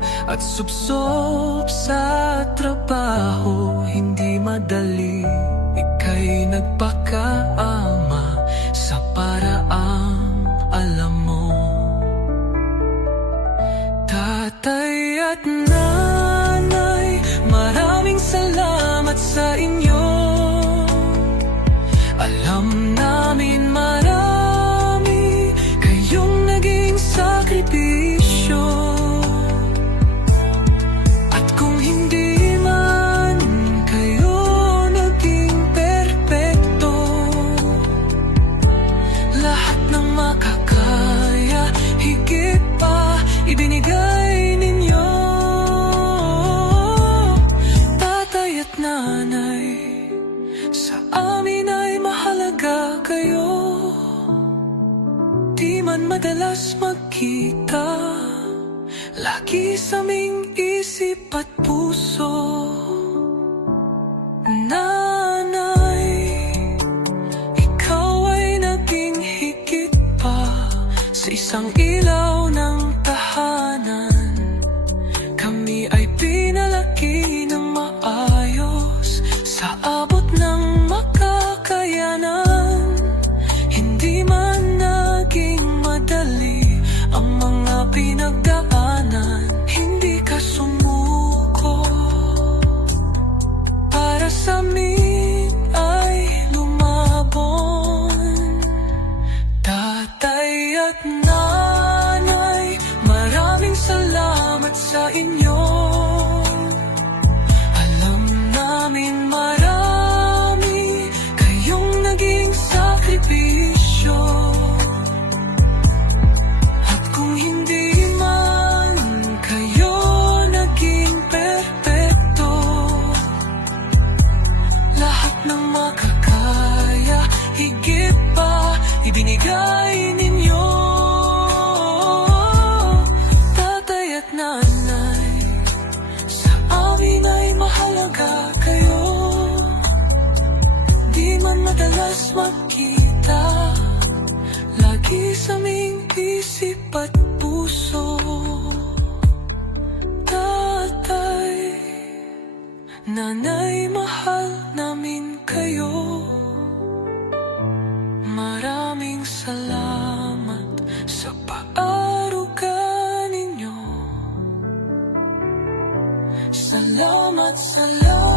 at supsop sa trabaho. Hindi madali, ika'y nagpakaama sa paraang alam mo. Tatay at nanay, maraming salamat sa inyo. Alam namin marami kayong naging sakripisyo. At kung hindi man kayo naging perpekto, lahat ng makakaya, higit pa ibinigay ninyo. Tatay at nanay, sa amin ay mahalaga kayo. Di man madalas magkita, lagi sa aming isip at puso. Nanay, ikaw ay naging higit pa sa isang ilaw ng tahanan. Kami ay pinalaki ng maayos sa abot ng makakayanan. Hindi man naging madali ang mga pinagdaanan. Hindi ka sumuko, para sa amin ay lumabon. Tatay at nanay, maraming salamat sa inyo. Alam namin marami kayong naging sakripisyo. At kung hindi man kayo naging perpekto, lahat ng makakaya, higit pa ibinigay ninyo. Tatay at nanay, sa amin ay mahalaga kayo. Di man madalas magkita, lagi sa aming isip at puso. Tatay, nanay, mahal namin kayo. Maraming salamat sa pag-aaruga ninyo. Salamat, salamat.